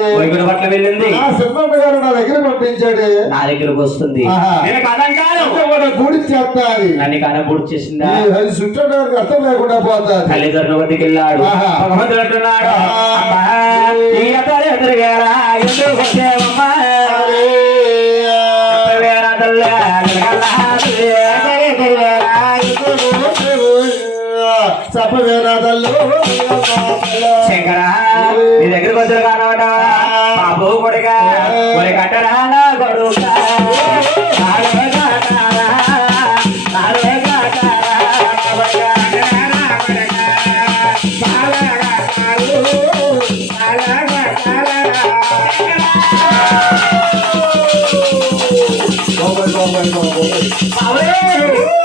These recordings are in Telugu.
పట్ల వెళ్ళింది. నా సిద్ధమ్మ గారు నా దగ్గర పంపించాడు. నా దగ్గరకు వస్తుంది. ఆహా. నేను కాదంటాను అంటే వాడు గుడి చేస్తాది. నన్ను కనబూడి చేసిందా? అది చుట్టడానికి అర్థం లేకుండా పోతాది. తల్లిదండ్రుల వద్దకు వెళ్ళాడు. భగవంతుడు అంటున్నాడు ఎదురుగారా? వచ్చావమ్మా? శంకర బాబే, నువ్వు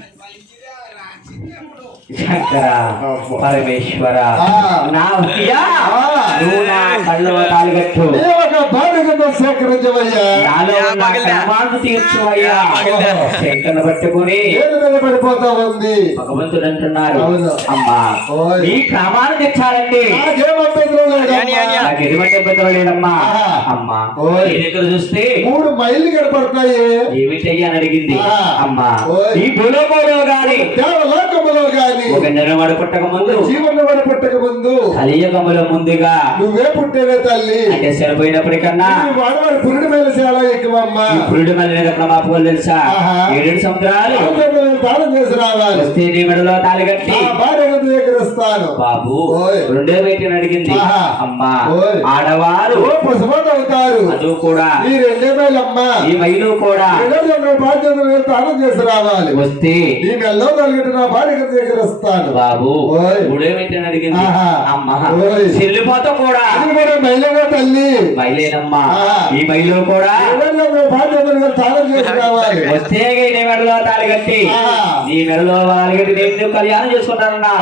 ಶಂಕರ ಪರಮೇಶ್ವರ ನಾವು ಕಲ್ಲುವ ತಾಳಿಗಟ್ಟು తాలిగట్టు సేకరించవయ్యా. తీర్చువయ్యా. పట్టుకుని నిలబడిపోతా ఉంది. భగవంతుడు అంటున్నారు. అమ్మా. నీ క్రమాన్ని తెచ్చారండి. నాకేం ఎటువంటి లేదమ్మా. అమ్మా దగ్గర చూస్తే మూడు మైళ్ళు కనపడతాయి ఏమిటయ్యా అని అడిగింది. అమ్మా. ఈ భూలోకంలో గాని దేవలోకములో గాని. ఒక నిర్మడు పుట్టక ముందు జీవన ముందు. కలియుగములో ముందుగా నువ్వే పుట్టేవే తల్లి. అంటే సరిపోయినప్పటికన్నా పురుడి చాలా పురుడు తెలుసా? సముద్రాలు చేసి రావాలి. వస్తే నీ మెడలో తాళి కట్టి నా భార్య స్వీకరిస్తాను బాబు ఓయ్. రెండో బయటని అడిగింది. అమ్మా. ఆడవారు ఓ పసుమాట అవుతారు. అది కూడా. ఈ రెండే ఈ మైలు కూడా చేసి రావాలి. వస్తే ఈ మెల్లో తగిలిട്ട് నా భార్యకు స్వీకరిస్తాను బాబు ఓయ్. మూడో బయటని అడిగింది. అమ్మా. చెల్లిపోతా కూడా. మహిళగా తల్లి. మైలేనమ్మా ఆ. ఈ మైలు కూడా వస్తే నీ మెడలో. నీ కట్టి నేను కళ్యాణం చేసుకుంటానన్నా.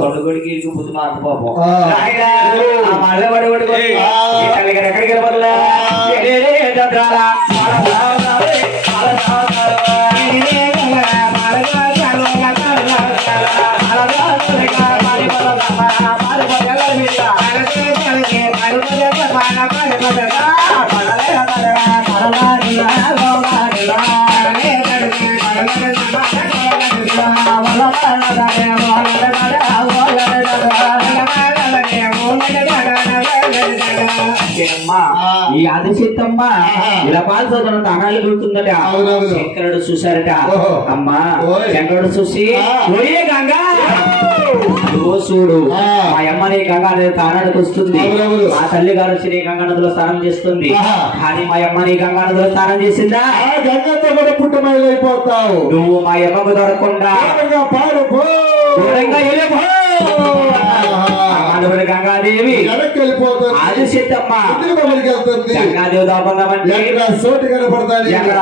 కొడుకుడికి బుద్ధి పాపం. ఎక్కడికి వెళ్ళబడలా? ఈ ఆదిశక్తమ్మ ఇలా పాల్సోదన గుర్తుందట అవునవును. శంకరుడు చూశారట. అమ్మా. శంకరుడు చూసి. ఓయే గంగా చూడు. ఆ. మా అమ్మ నీ గంగా నది వస్తుంది. మా తల్లి గారు వచ్చి నీ గంగా నదిలో స్నానం చేస్తుంది. కానీ మా అమ్మ నీ గంగా నదిలో స్నానం చేసిందా? గంగతో కూడా పుట్ట మైలు అయిపోతావు. నువ్వు మా అమ్మకు దొరకకుండా దూరంగా. దూరంగా వెళ్ళిపో. ఆ మాధవుడి గంగాదేవి. వెళ్తుంది. గంగాదేవి ఎక్కడ సోటి కనపడతాయి ఎక్కడ